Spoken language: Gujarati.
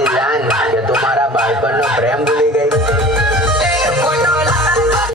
મારી જાન કે તું મારા બાળપણનો પ્રેમ ભૂલી ગઈ?